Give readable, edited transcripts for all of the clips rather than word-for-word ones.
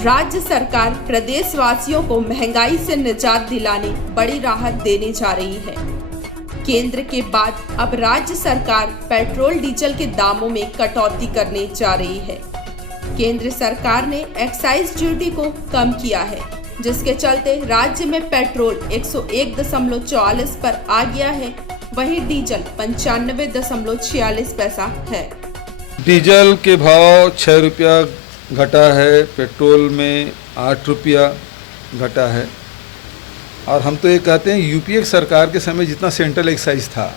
राज्य सरकार प्रदेशवासियों को महंगाई से निजात दिलाने बड़ी राहत देने जा रही है। केंद्र के बाद अब राज्य सरकार पेट्रोल डीजल के दामों में कटौती करने जा रही है। केंद्र सरकार ने एक्साइज ड्यूटी को कम किया है, जिसके चलते राज्य में पेट्रोल 101.44 पर आ गया है, वहीं डीजल 95.46 पैसा है। डीजल के भाव 6 रुपया घटा है, पेट्रोल में 8 रुपया घटा है। और हम तो ये कहते हैं यूपीए सरकार के समय जितना सेंट्रल एक्साइज था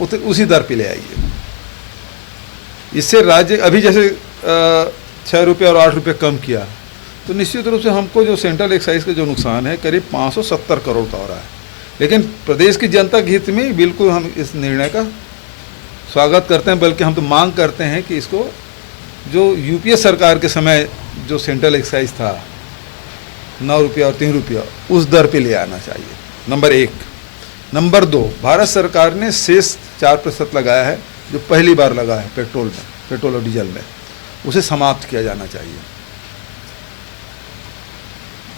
उसी दर पे ले आइए। इससे राज्य अभी जैसे 6 रुपये और 8 रुपये कम किया तो निश्चित रूप से हमको जो सेंट्रल एक्साइज का जो नुकसान है करीब 570 करोड़ का हो रहा है। लेकिन प्रदेश की जनता के हित में बिल्कुल हम इस निर्णय का स्वागत करते हैं, बल्कि हम तो मांग करते हैं कि इसको जो यूपीए सरकार के समय जो सेंट्रल एक्साइज था 9 रुपया और 3 रुपया उस दर पे ले आना चाहिए, नंबर 1। नंबर 2, भारत सरकार ने सेस 4% लगाया है, जो पहली बार लगा है पेट्रोल और डीजल में, उसे समाप्त किया जाना चाहिए।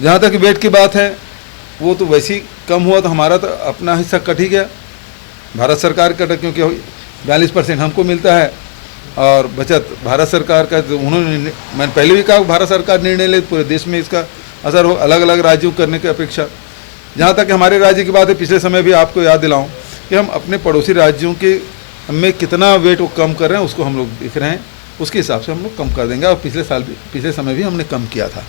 जहाँ तक वेट की बात है वो तो वैसे ही कम हुआ, तो हमारा तो अपना हिस्सा कट ही गया, भारत सरकार कटा, क्योंकि 42% हमको मिलता है और बचत भारत सरकार का। मैंने पहले भी कहा भारत सरकार निर्णय ले पूरे देश में इसका असर हो, अलग अलग राज्यों करने की अपेक्षा। जहाँ तक हमारे राज्य की बात है, पिछले समय भी आपको याद दिलाऊं कि हम अपने पड़ोसी राज्यों के में कितना वेट वो कम कर रहे हैं उसको हम लोग देख रहे हैं, उसके हिसाब से हम लोग कम कर देंगे। और पिछले समय भी हमने कम किया था।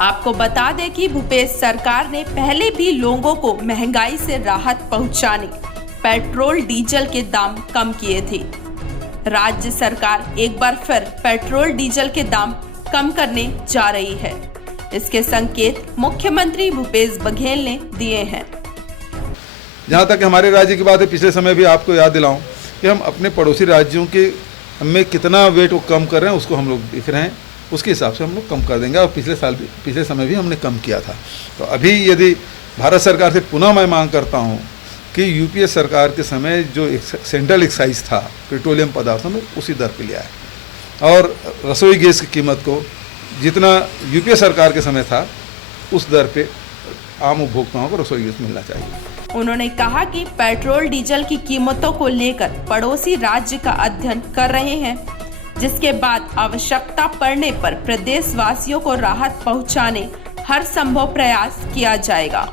आपको बता दें कि भूपेश सरकार ने पहले भी लोगों को महंगाई से राहत पहुंचाने पेट्रोल डीजल के दाम कम किए थे। राज्य सरकार एक बार फिर पेट्रोल डीजल के दाम कम करने जा रही है। इसके संकेत मुख्यमंत्री भूपेश बघेल ने दिए हैं। जहाँ तक हमारे राज्य की बात है, पिछले समय भी आपको याद दिलाऊं कि हम अपने पड़ोसी राज्यों के में कितना वेट वो कम कर रहे हैं उसको हम लोग देख रहे हैं, उसके हिसाब से हम लोग कम कर देंगे। और पिछले समय भी हमने कम किया था। तो अभी यदि भारत सरकार से पुनः मैं मांग करता हूँ कि यूपीए सरकार के समय जो सेंट्रल एक्साइज था पेट्रोलियम पदार्थों में उसी दर पे ले आए, और रसोई गैस की कीमत को जितना यूपीए सरकार के समय था उस दर पे आम उपभोक्ताओं को रसोई गैस मिलना चाहिए। उन्होंने कहा कि पेट्रोल डीजल की कीमतों को लेकर पड़ोसी राज्य का अध्ययन कर रहे हैं, जिसके बाद आवश्यकता पड़ने पर प्रदेशवासियों को राहत पहुंचाने हर संभव प्रयास किया जाएगा।